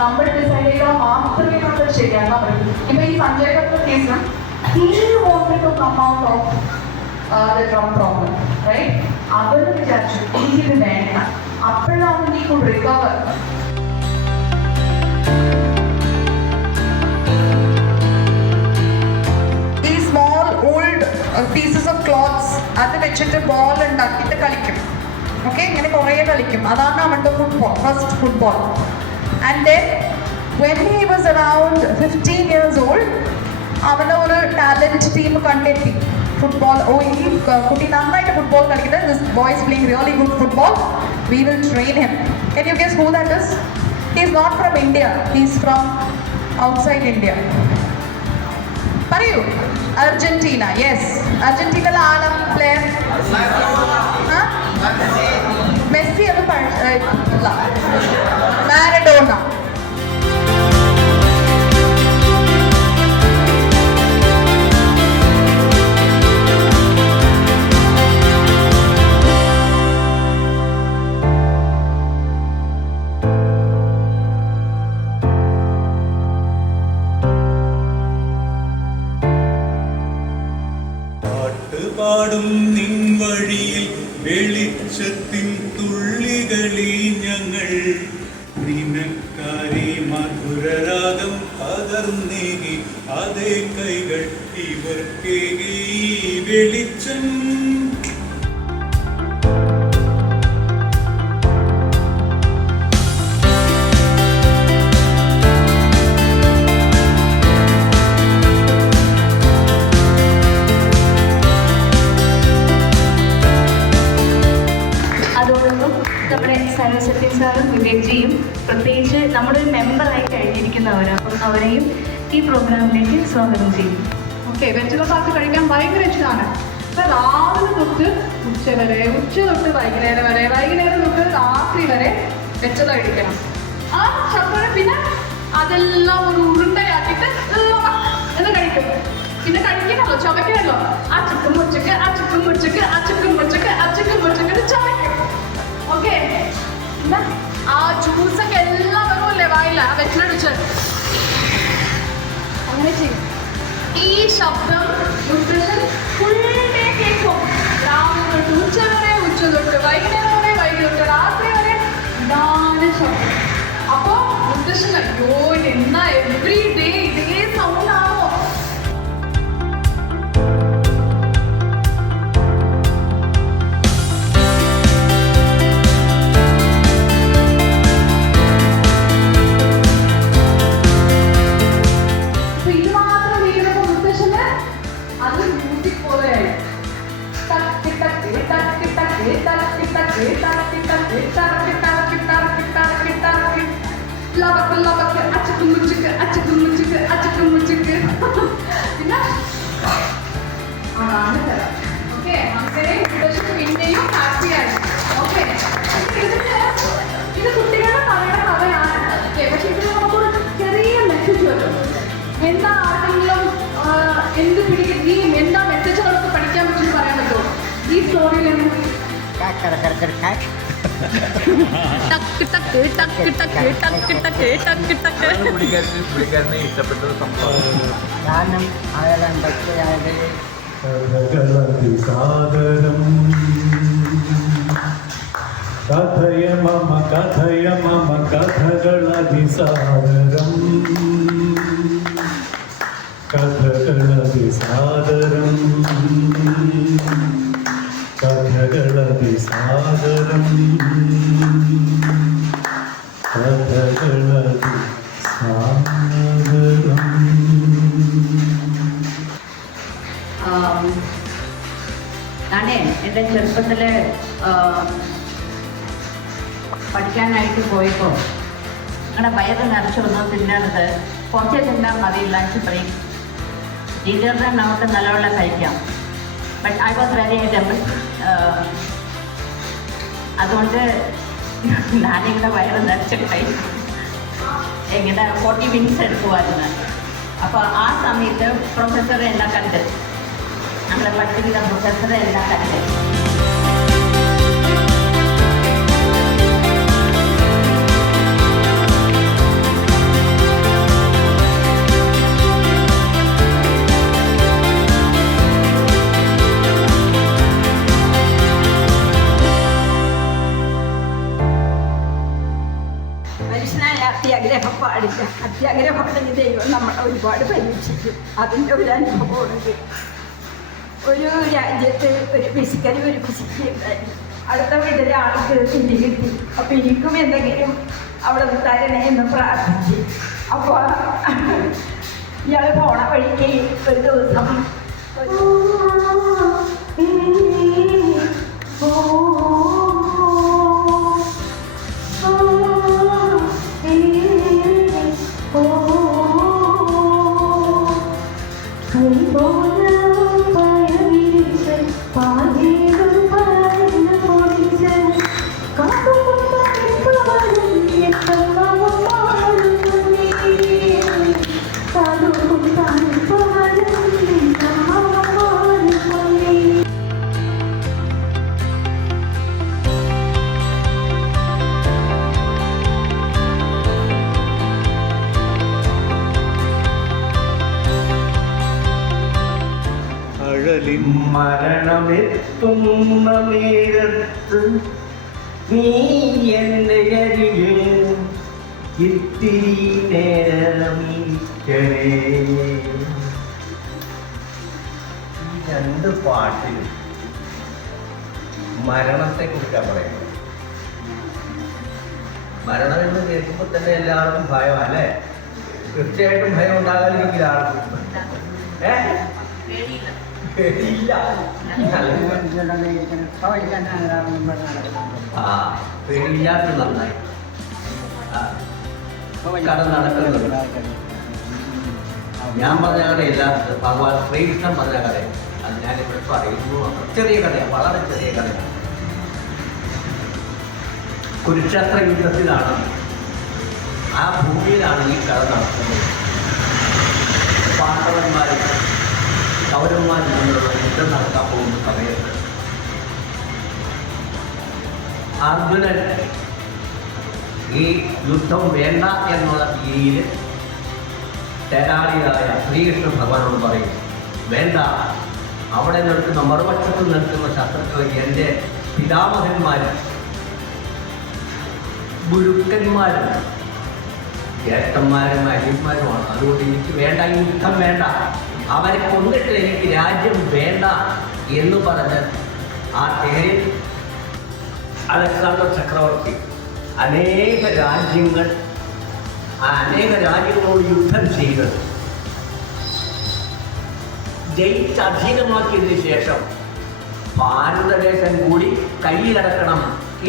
നമ്മൾ ഡിസൈഡ് ചെയ്താൽ മാത്രമേ നമ്മൾ ശരിയാക്കാൻ പറ്റൂ. ഇപ്പൊ ഈ സഞ്ജയ് ദത്ത കേസിലും he wanted to come out of the drum problem, right? അവര് വിചാരിച്ചു എനിക്കിത് വേണ്ട, അപ്പോഴാണ് he could recover. ഈ small old pieces of clothes അത് വെച്ചിട്ട് ബോൾ ഉണ്ടാക്കിയിട്ട് കളിക്കും. ഓക്കെ, ഇങ്ങനെ കുറേ കളിക്കും. അതാണ് അവൻ്റെ football, first football. And then when he was around 15 years old, അവൻ്റെ ഒരു ടാലൻറ്റ് ടീം കണ്ടെത്തി ഫുട്ബോൾ. ഓ, ഈ കുട്ടി നന്നായിട്ട് ഫുട്ബോൾ കളിക്കുന്നത്, this boy is playing really good football, we will train him. Can you guess who that is? He is not from India, he is from outside India. പറയൂ. Argentina. Yes, അർജന്റീനയിലെ ആളെ player Messi. അത് Maradona. പാടും നിൻ വഴിയിൽ വെളിച്ചത്തിൻ തുള്ളികളിൽ ഞങ്ങൾ നിനക്കാരി മധുരരാഗം പകർന്നേകി അതേ കൈകൾ ഇവർക്കേകി വെളിച്ചം. നമ്മുടെ സരസ്വതി സാറും വിവേക്ജിയും പ്രത്യേകിച്ച് നമ്മുടെ ഒരു മെമ്പറായി കഴിഞ്ഞിരിക്കുന്നവരാണ്. അപ്പം അവരെയും ഈ പ്രോഗ്രാമിലേക്ക് സ്വാഗതം ചെയ്യും. ഓക്കെ, വെറ്റില പാക്ക് കഴിക്കാൻ ഭയങ്കര ഇഷ്ടമാണ്. ഇപ്പം രാവിലെ തൊട്ട് ഉച്ച വരെ, ഉച്ച തൊട്ട് വൈകുന്നേരം വരെ, വൈകുന്നേരം തൊട്ട് രാത്രി വരെ വെറ്റില കഴിക്കണം. ആ ചപ്പഴം പിന്നെ അതെല്ലാം ഒരു ഉരുണ്ടയാക്കിയിട്ട് എന്ന് കഴിക്കും. പിന്നെ കഴിക്കണമല്ലോ, ചവയ്ക്കണമല്ലോ. ആ ചുക്കും മുച്ചക്ക്, ആ ചുക്കും മുച്ചക്ക്, ആ ചുക്കും മുച്ചക്ക്, ആ ചുക്കും മുച്ചക്ക് ചവയ്ക്കും. ഓക്കെ, ആ ജ്യൂസൊക്കെ എല്ലാം വരുമല്ലേ വായില്ല, ആ വെറ്റിലടിച്ച് അങ്ങനെ ചെയ്യും. ഈ ശബ്ദം ന്യൂട്രീഷൻ ഫുൾ ഡേ കേൾക്കും. രാവിലെ തൊട്ട് ഉച്ച വരെ, ഉച്ച തൊട്ട് വൈകുന്നേരം വരെ, വൈകിട്ട് തൊട്ട് രാത്രി വരെ ഇതാണ് ശബ്ദം. അപ്പോൾ ന്യൂട്രീഷൻ അയ്യോ എന്താ എവറി ഡേ ഇതേ സൗണ്ടാണോ? പിന്നെ അതാണ് തരം. ഓക്കെ, അങ്ങനെ പിന്നെയും ഹാപ്പിയായി. ഓക്കെ, ഇത് കുട്ടികളുടെ പറയുന്ന കഥയാണ്. ഓക്കെ, പക്ഷെ ഇത് നമുക്കൊരു ചെറിയ മെസ്സേജ് വരും. എന്താ ആർക്കെങ്കിലും എന്ത് പിടിക്കും, ഈ എന്താ മെസ്സേജ് നമുക്ക് പഠിക്കാൻ പറ്റുമെന്ന് പറയാൻ പറ്റുമോ ഈ സ്റ്റോറിയിൽ നിന്ന്? പുള്ളിക്കാരനെ ഇഷ്ടപ്പെട്ടത് സംഭവം സാഗരം കഥയ മമ കഥകളതിസാദരം കഥകളതിസാദരം കഥകളതിസാദരം കഥകളതിസാദരം. ഞാനേ എൻ്റെ ചെറുപ്പത്തിൽ പഠിക്കാനായിട്ട് പോയപ്പോൾ ഞങ്ങളുടെ വയറ് നിറച്ചൊന്നും തിന്നണത് കുറച്ച് തിന്നാൽ മതി, ലഞ്ച് ബ്രേക്ക്. ടീച്ചറിനെ നമുക്ക് നല്ലവണ്ണം കഴിക്കാം. But I was very devil. അതുകൊണ്ട് ഞാനിങ്ങനെ വയറ് നിറച്ചിട്ട് കഴിക്കും. ഇങ്ങനെ 40 മിനിറ്റ്സ് എടുക്കുമായിരുന്നു. അപ്പോൾ ആ സമയത്ത് പ്രൊഫസർ എന്നെ കണ്ട്, ഞങ്ങളെ പഠിപ്പിക്കുന്ന പ്രൊഫസർ എന്നെ കണ്ട് മനുഷ്യനായ അത്യാഗ്രഹം പാടില്ല. അത്യാഗ്രഹമാണെങ്കിൽ ദൈവം നമ്മളെ ഒരുപാട് പരീക്ഷിക്കും. അതിൻ്റെ ഒരു അനുഭവമുണ്ട്. ഒരു രാജ്യത്ത് ഒരു പിശുക്കരി ഉണ്ടായിരുന്നു. അടുത്ത വീട്ടിലെ ആൾക്ക് തിരി കിട്ടി. അപ്പം എനിക്കും എന്തെങ്കിലും അവിടെ തരണേ എന്ന് പ്രാർത്ഥിച്ചു. അപ്പോൾ ഇയാൾ പോണ വഴിക്ക് ഒരു ദിവസം മരണമെത്തുന്ന നേരത്ത് നീ എൻ്റെ അരികിൽ ഇത്തിരി നേരമിക്കണേ. ഈ രണ്ട് പാട്ടിൽ മരണത്തെ കുറിച്ചാണ് പറയുന്നത്. മരണം എന്ന് കേൾക്കുമ്പോൾ തന്നെ എല്ലാവർക്കും ഭയം അല്ലേ? തീർച്ചയായിട്ടും ഭയം ഉണ്ടാകാതിരിക്കില്ല ആർക്കും. പേടിയില്ല. പേടിയില്ലാത്ത നന്നായി കട നടക്കുന്നത്. ഞാൻ പറഞ്ഞ കഥയില്ല, ഭഗവാൻ ശ്രീകൃഷ്ണൻ പറഞ്ഞ കഥയാണ്. അത് ഞാനിവിടെ പറയുന്നു. ചെറിയ കഥയാണ്, വളരെ ചെറിയ കഥയാണ്. കുരുക്ഷേത്ര യുദ്ധത്തിലാണ്, ആ ഭൂമിയിലാണ് ഈ കഥ നടക്കുന്നത്. പാണ്ഡവന്മാരും കൗരവന്മാരും തമ്മിലുള്ള യുദ്ധം നടക്കാൻ പോകുന്ന സമയത്ത് അർജുനൻ ഈ യുദ്ധം വേണ്ട എന്നുള്ള രീതിയിൽ തേരാളിയായ ശ്രീകൃഷ്ണ ഭഗവാനോട് പറയും, വേണ്ട, അവിടെ നിൽക്കുന്ന മറുപക്ഷത്ത് നിൽക്കുന്ന ശത്രുക്കൾ എൻ്റെ പിതാമഹന്മാരും ഗുരുക്കന്മാരും ജ്യേഷ്ഠന്മാരും അനിയന്മാരുമാണ്. അതുകൊണ്ട് എനിക്ക് വേണ്ട, ഈ യുദ്ധം വേണ്ട, അവരെ കൊന്നിട്ട് എനിക്ക് രാജ്യം വേണ്ട എന്ന് പറഞ്ഞ് ആ തേരിൽ അലക്സാണ്ടർ ചക്രവർത്തി അനേക രാജ്യങ്ങളോട് യുദ്ധം ചെയ്ത് ജയിച്ച് അധീനമാക്കിയതിന് ശേഷം ഭാരതദേശം കൂടി കീഴടക്കണം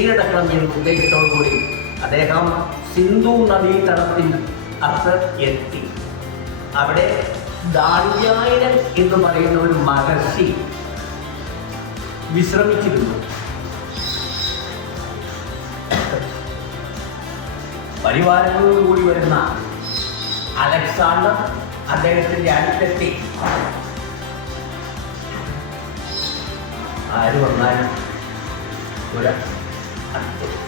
എന്ന ഉദ്ദേശത്തോടുകൂടി അദ്ദേഹം സിന്ധു നദീതടത്തിൽ എത്തി. അവിടെ ദാണ്ഡ്യായനൻ എന്ന് പറയുന്ന ഒരു മഹർഷി വിശ്രമിച്ചിരുന്നു. പരിവാരങ്ങളോടുകൂടി വരുന്ന അലക്സാണ്ടർ അദ്ദേഹത്തിൻ്റെ അടുത്തെത്തി. ആര് വന്നാലും ഒരു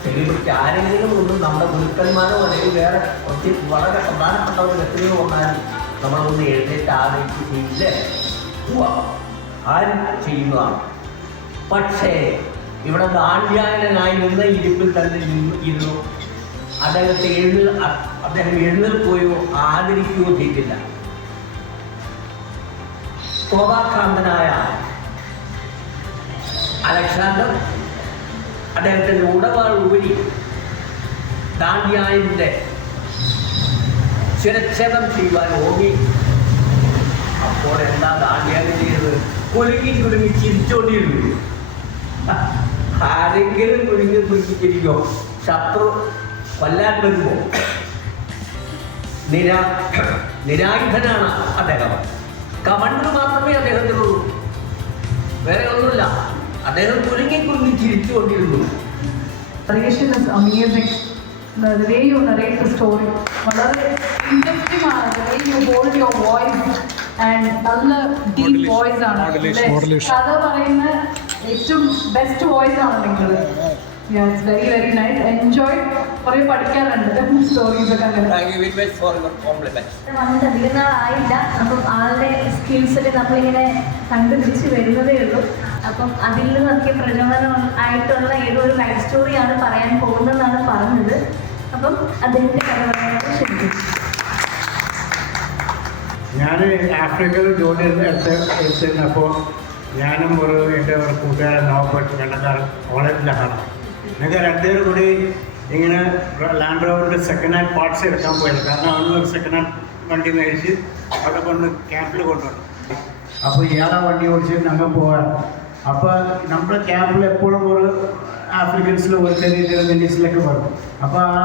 സെലിബ്രിറ്റി ആരെങ്കിലും ഒന്നും നമ്മുടെ ഗുരുക്കന്മാരോ അല്ലെങ്കിൽ വേറെ കുറച്ച് വളരെ പ്രധാനപ്പെട്ടവർ എത്രയോ വന്നാലും നമ്മളൊന്ന് എഴുന്നേറ്റ് ആദരിക്കുകയില്ല, ആരും ചെയ്യുന്നതാണ്. പക്ഷേ ഇവിടെ ദാണ്ഡ്യായനായി നിന്ന് ഇരിപ്പിൽ തന്നെ ഇരുന്നു. അദ്ദേഹം എഴുന്നേൽക്കുകയോ ആദരിക്കുകയോ ചെയ്തില്ല. കോപാക്രാന്തനായ അലക്സാണ്ടർ അദ്ദേഹത്തിൻ്റെ ഉടവാൾ ഊരി ദാണ്ഡ്യായൻ്റെ ശിരച്ഛേദം ചെയ്യുവാൻ ഓടി. അപ്പോൾ എന്താ ദാണ്ഡ്യായൻ ചെയ്തത്? കുലുങ്ങി ചിരിച്ചോണ്ടിരുന്നു. ആരെങ്കിലും കുലുങ്ങി ചിരിക്കോ? ശത്രു കൊല്ലാൻ വരുമ്പോ നിരായുധനാണ് അദ്ദേഹം. കമണ്ട് മാത്രമേ അദ്ദേഹത്തിനുള്ളൂ, വേറെ ഒന്നുമില്ല. അദ്ദേഹം കുലുങ്ങി ചിരിച്ചുകൊണ്ടിരുന്നു. Narration is amazing. The way you narrate the story, വളരെ interesting ആണ്. The way you hold your voice and നല്ല deep voice ആണ്. കഥ പറയുന്ന ഏറ്റവും ബെസ്റ്റ് വോയിസ് ആണ് നിങ്ങൾ. Yeah, it's very very nice. Enjoy. കുറേ പഠിക്കാറുണ്ട് സ്റ്റോറീസ് ഒക്കെ അങ്ങനെ. വന്നിട്ട് അധികം നാളായില്ല. അപ്പം ആളുടെ സ്കിൽസിൽ നമ്മളിങ്ങനെ കണ്ടുപിടിച്ച് വരുന്നതേ ഉള്ളൂ. അപ്പം അതിൽ നിന്നൊക്കെ പ്രചോദനം ആയിട്ടുള്ള ഏതോ ഒരു ലൈഫ് സ്റ്റോറിയാണ് പറയാൻ പോകുന്നതെന്നാണ് പറഞ്ഞത്. അപ്പം അദ്ദേഹത്തെ കഥ പറയാനായിട്ട് ക്ഷണിക്കുന്നു. ഞാൻ ആഫ്രിക്കയിൽ ജോലി എടുത്തിരുന്നപ്പോൾ ഞാനും എൻ്റെ ഒരു കൂട്ടുകാരൻ നോബർട്ട് വെള്ളക്കാരൻ കോളേജിലാണ്. ഞങ്ങൾ രണ്ടുപേരും കൂടി ഇങ്ങനെ ലാൻഡ് റോവറിൻ്റെ സെക്കൻഡ് ഹാൻഡ് പാർട്സ് എടുക്കാൻ പോയത്. കാരണം അവന് ഒരു സെക്കൻഡ് ഹാൻഡ് വണ്ടി മേടിച്ച് അവിടെ കൊണ്ട് ക്യാമ്പിൽ കൊണ്ടുവന്നു. അപ്പോൾ ഇയാളെ വണ്ടി ഓടിച്ച് ഞങ്ങൾ പോകാൻ. അപ്പോൾ നമ്മുടെ ക്യാമ്പിൽ എപ്പോഴും ഒരു ആഫ്രിക്കൻസിൽ ഒരു ചെറിയ മിനിറ്റ്സിലൊക്കെ വരും. അപ്പോൾ ആ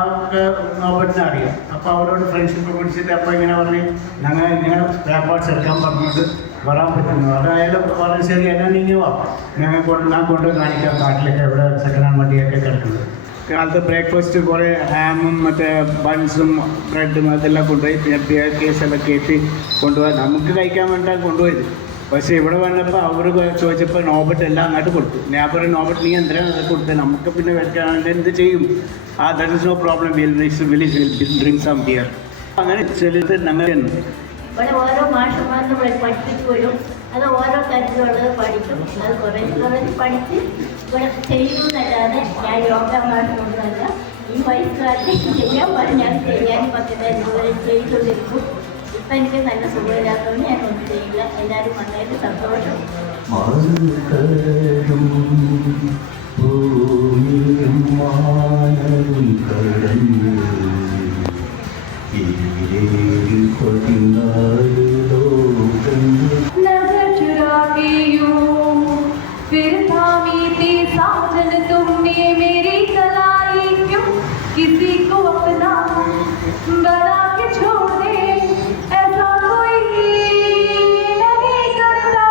നോബർട്ടിനെ അറിയാം. അപ്പോൾ അവരോട് ഫ്രണ്ട്ഷിപ്പ് പിടിച്ചിട്ട് അപ്പോൾ ഇങ്ങനെ പറഞ്ഞ് ഞങ്ങൾ ഇങ്ങനെ സ്പെയർ പാർട്സ് എടുക്കാൻ പറഞ്ഞിട്ട് വരാൻ പറ്റുന്നു. അതായാലും പറഞ്ഞു ശരി എന്നാൽ നിങ്ങൾ വാ, ഞാൻ കൊണ്ട് കാണിക്കാം കാട്ടിലൊക്കെ എവിടെ സെക്കൻഡ് ഹാൻഡ് വണ്ടിയൊക്കെ കിടക്കുന്നത്. കാലത്ത് ബ്രേക്ക്ഫാസ്റ്റ് കുറേ ഹാമും മറ്റേ ബൺസും ബ്രെഡും അതെല്ലാം കൊണ്ടുപോയി പിന്നെ കേസെല്ലാം കയറ്റി കൊണ്ടുപോയി നമുക്ക് കഴിക്കാൻ വേണ്ടിയിട്ടാണ് കൊണ്ടുപോയത്. പക്ഷേ ഇവിടെ വന്നപ്പോൾ അവർ ചോദിച്ചപ്പോൾ നോബർട്ട് എല്ലാം അങ്ങോട്ട് കൊടുത്തു. ഞാൻ പറയും നോബർട്ട് നീ എന്തിനാണ് അത് കൊടുത്തത്, നമുക്ക് പിന്നെ വെക്കാണ്ട് എന്ത് ചെയ്യും, that is no problem, will drink some beer. അങ്ങനെ ചിലത് ഞങ്ങളുണ്ട്. ഇവിടെ ഓരോ മാഷന്മാർ നമ്മളെ പഠിപ്പിച്ചു വരും. അത് ഓരോ തരത്തിലുള്ളത് പഠിക്കും. അത് കുറച്ച് പഠിച്ച് ഇവിടെ ചെയ്യുന്നല്ലാതെ ഞാൻ യോഗ മാഷൊന്നുമല്ല. ഈ വയസ്സുകാർക്ക് ചെയ്യാൻ പറഞ്ഞാൽ ചെയ്യാൻ പറ്റുന്ന ഇതുവരെ ചെയ്തുകൊണ്ടിരിക്കും. ഇപ്പം എനിക്ക് നല്ല സുഖമില്ലാത്തതുകൊണ്ട് ഞാൻ ഒന്നും ചെയ്യില്ല. എല്ലാവരും വന്നതിന് സന്തോഷം. नजर चुरा के यूं फिर थामी थी साजन तुमने मेरी कलाई क्यों, किसी को अपना बना के छोड़ दे ऐसा कोई नहीं करता.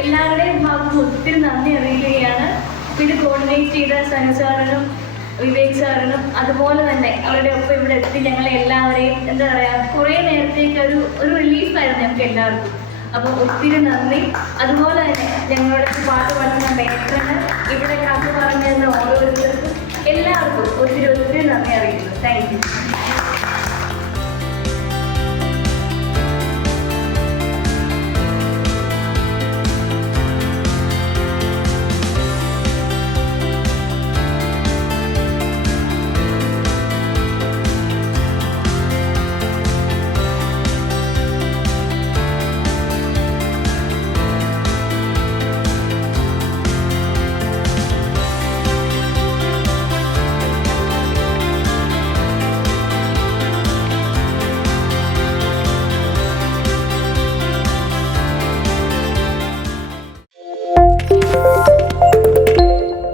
എല്ലാവരുടെയും ഭാഗത്ത് ഒത്തിരി നന്ദി അറിയിക്കുകയാണ്. ഇത് കോർഡിനേറ്റ് ചെയ്ത സനു സാറിനും വിവേക് സാറിനും അതുപോലെ തന്നെ അവരുടെ ഒപ്പം ഇവിടെ എത്തി ഞങ്ങളെ എല്ലാവരെയും എന്താ പറയുക കുറേ നേരത്തേക്ക് ഒരു റിലീഫായിരുന്നു ഞങ്ങൾക്ക് എല്ലാവർക്കും. അപ്പോൾ ഒത്തിരി നന്ദി. അതുപോലെ തന്നെ ഞങ്ങളുടെ പാട്ട് പാടുന്ന മേഖലന് ഇവിടെ കഥ പറഞ്ഞു തന്ന ഓരോരുത്തർക്കും എല്ലാവർക്കും ഒത്തിരി നന്ദി അറിയിക്കുന്നു. Thank you.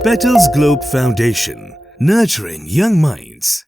Petals Globe Foundation, nurturing young minds.